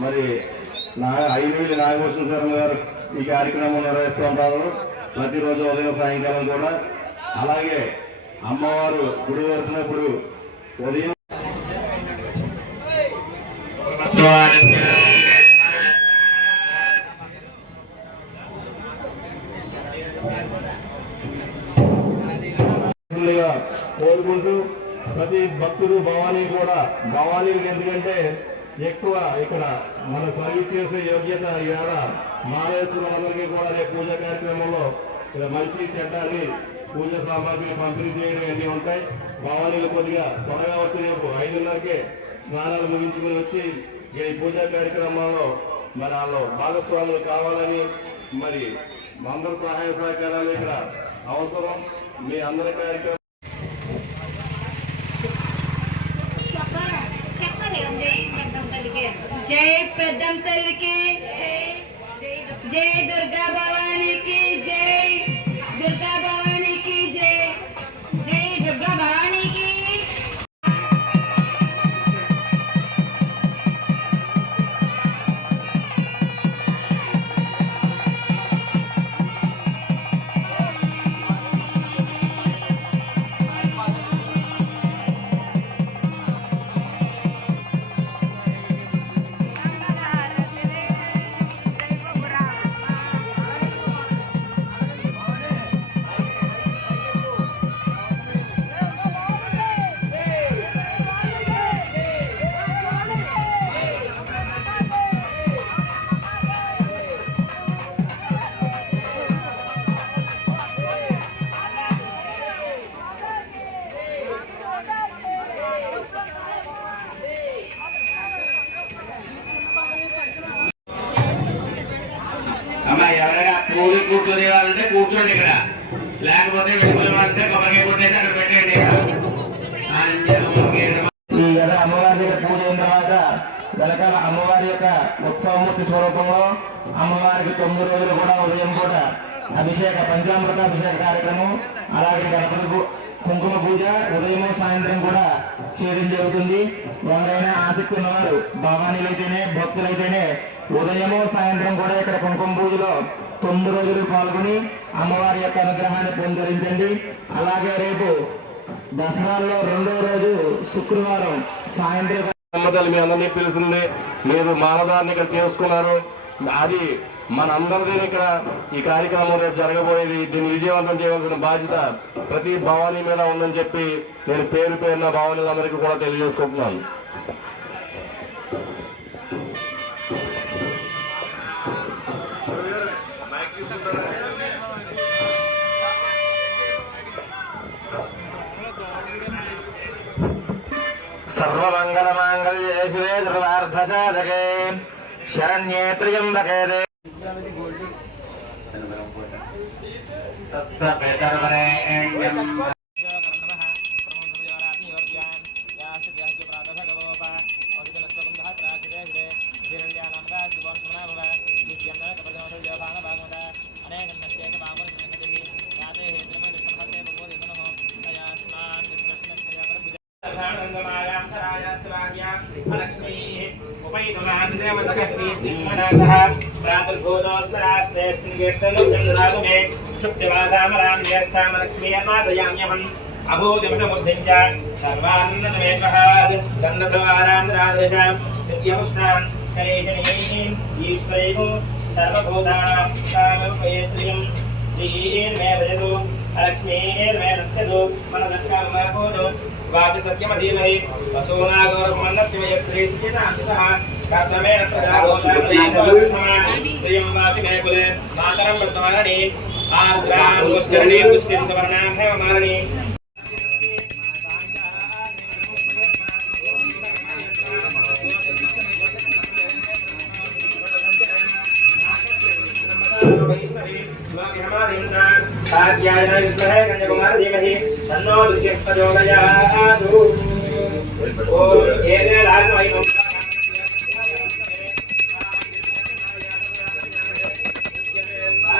మరి నా ఐనూరి నాగభూషణ శర్మ గారు ఈ కార్యక్రమం నిర్వహిస్తూ ఉంటారు. ప్రతిరోజు ఉదయం సాయంకాలం కూడా. అలాగే అమ్మవారు గుడి వరకున్నప్పుడు ఉదయం కోరుకుంటూ ప్రతి భక్తుడు భవానీ కూడా భవానీకి ఎందుకంటే ఎక్కువ ఇక్కడ మన సర్వీస్ చేసే యోగ్యత ఇవాళ మాలేశ్వరులందరికీ కూడా రేపు పూజా కార్యక్రమంలో మంచి చెడ్డాన్ని పూజ సామాగ్రి పంపిణీ చేయడం అన్నీ ఉంటాయి. భవానీలు కొద్దిగా త్వరగా వచ్చి రేపు ఐదున్నరకే స్నానాలు ముగించుకుని వచ్చి ఈ పూజా కార్యక్రమాల్లో మరి వాళ్ళు భాగస్వాములు కావాలని మరి అందరి సహాయ సహకారాలు ఇక్కడ అవసరం. మీ అందరి కార్యక్రమం वीरम तल के जय दुर्गा కూర్చొని వాళ్ళంటే కూర్చోండి ఇక్కడ. లేకపోతే వెళ్ళిపోయే వాళ్ళంటే కొబ్బరికాయ కొట్టేసి అక్కడ పెట్టేయండి ఈ గద అమ్మవారి దగ్గర పూజ అయిన తర్వాత వెనకాల అమ్మవారి యొక్క ఉత్సవమూర్తి స్వరూపంలో అమ్మవారికి తొమ్మిది రోజులు కూడా ఉదయం పూట అభిషేక పంచామృత అభిషేక కార్యక్రమం అలాగే గణపతి కుంకుమ పూజ ఉదయం సాయంత్రం కూడా చేయడం జరుగుతుంది. ఎవరైనా ఆసక్తి ఉన్నవారు భవానీలైతేనే భక్తులైతేనే ఉదయము సాయంత్రం కూడా ఇక్కడ కుంకుమ పూజలో తొమ్మిది రోజులు పాల్గొని అమ్మవారి యొక్క అనుగ్రహాన్ని పొందరించండి. అలాగే రేపు దసరాలో రెండో రోజు శుక్రవారం సాయంత్రం నమ్మకాలు మీ అందరినీ తెలిసిందే మీరు మానదాన్ని ఇక్కడ చేసుకున్నారు. అది మన అందరిది ఇక్కడ ఈ కార్యక్రమం రేపు జరగబోయేది. దీన్ని విజయవంతం చేయవలసిన బాధ్యత ప్రతి భవానీ మీద ఉందని చెప్పి నేను పేరు పేరున భవానీలందరికీ కూడా తెలియజేసుకుంటున్నాను. సర్వమంగళమాంగళ్యే శివే ధృవార్థసాధకే శరణ్యే త్ర్యంబకే దే अभूतमिषमुद्धिञ्च सर्वान्नतमेत्वहाद् दन्नतवारान्ध्रादृशां तृतीयपुष्णान् कलेशनीम् ईश्वरैः सर्वभूतानां कामवये श्रियं श्रीर्मे भजतु लक्ष्मीर्मे नश्यतु मनदक्षामाहोदो वाचसत्यमधीमहि वसूनागौरवमन्नस्य वयश्रीः कर्तमेन सदा स्वयंवासी महकुल मातरम वर्तमारणे आर्द्रां पुष्करणे पुष्टिं सवर्णां हेममारणे धन्नो दुर्गे प्रचोदयादु ओम एलेलात्मैवं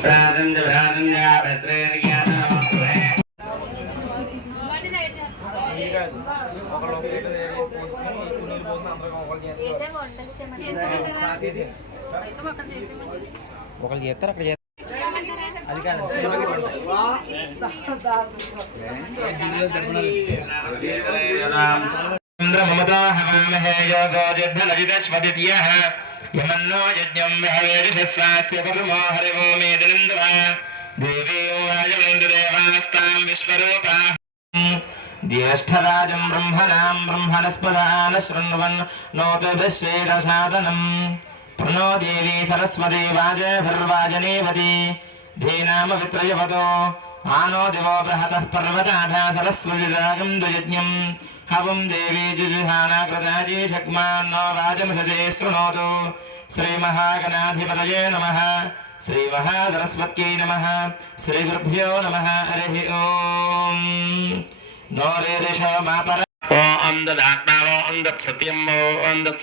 ప్రారంభ ప్రారంభ భద్రేర్యానమస్తే ఒకళ్ళు చేస్తారు అక్కడ చేస్తారు అది కాదు సినిమాకి మమతా హవామహే యోగో జడ్భలజితస్వదిత్యః यमन्नो यज्ञं विहवेरिषस्वास्य परमो हरिवो मेदिनिन्द्रः देवी वायुमिन्दुदेवास्तां विश्वरूपाः ज्येष्ठराजं ब्रह्मणां ब्रह्मणस्पदान शृण्वन् नोतभिश्येदसादनम् प्रणो देवी सरस्वती वाजभर्वाजनेवती धीनामवित्रयवतो విత్రయవతో ఆనో దివో బృహతః పర్వతాధ సరస్వతిరాగం ద్వయజ్ఞం హవం దేవీ జుజుహానాకృతాజీ శక్మాన్నో వాజమసజే శృణోతు శ్రీమహాగణాధిపతయే నమః శ్రీమహాసరస్వత్यै నమః శ్రీగురుభ్యో నమః హరి ఓం నోరేరిషో మాపర ఓం దదాత్మావో అందత్ సత్యమో అందత్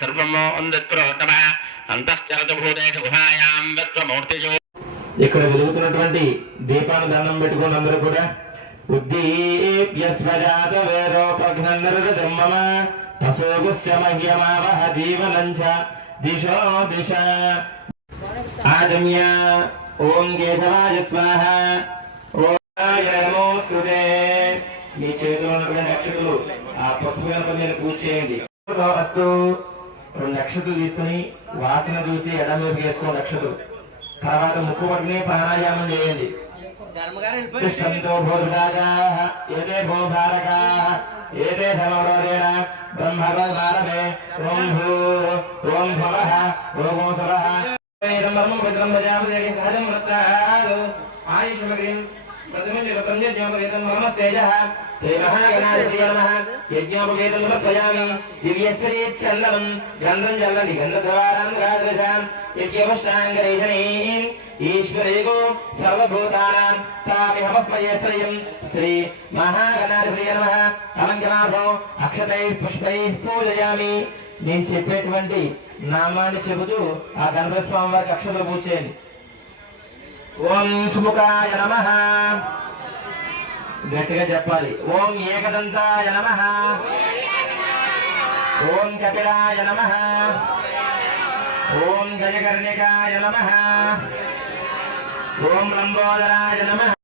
ఇక్కడ వెలుగుతున్నటువంటి దీపాన్ని దండం పెట్టుకుని అందరూ కూడా ఉద్దీప్య స్వజాత వేదోపఘ్నర్గతం పశోగుశ్చ మహ్యమావహ జీవనంచ. దిశో దిశ. ఆజమ్య. ఓం కేశవాయ స్వాహ. ఓం నమోస్తుతే మీ చేతిలో ఉన్నటువంటి నక్షత్రులు ఆ పసుపు గణపతి మీద పూజ చేయండి. అస్తు. రెండు నక్షత్రులు తీసుకుని వాసన చూసి ఎడం వైపు వేసుకో నక్షత్రులు. తర్వాత ముక్కు పట్టుకుని ప్రాణాయామం చేయండి. తిష్టంతో భూర్భాగాః ఏతే భూభారకాః ఏతే ధనవరోధేన బ్రహ్మవద్మానమే ఓం భూ ఓం భవః ఓం ఏదం వృత్తాలు ఆయుష్మగ్రిం శ్రీ మహాగణాధిపతి నమః యజ్ఞోపవేదం గంధం జల్లని గంధద్వారాం రాజాం యజ్ఞవష్టాంగరేషణీం ఈశ్వరేగో సర్వభూతానాం తామిహమఫయశ్రయం శ్రీ మహాగణాధిపతి నమః అలంకరాభో అక్షతై పుష్పై పూజయామి నేను చెప్పేటువంటి నామాన్ని చెబుతూ ఆ గణపతి స్వామి వారికి అక్షతలు పూజ చేయండి ఓం సుముఖాయ నమ. గట్టిగా చెప్పాలి. ఓం ఏకదంతాయ నమ. ఓం కపిలాయ నమ. ఓం గజకర్ణికాయ నమ. ఓం లంబోదరాయ నమ.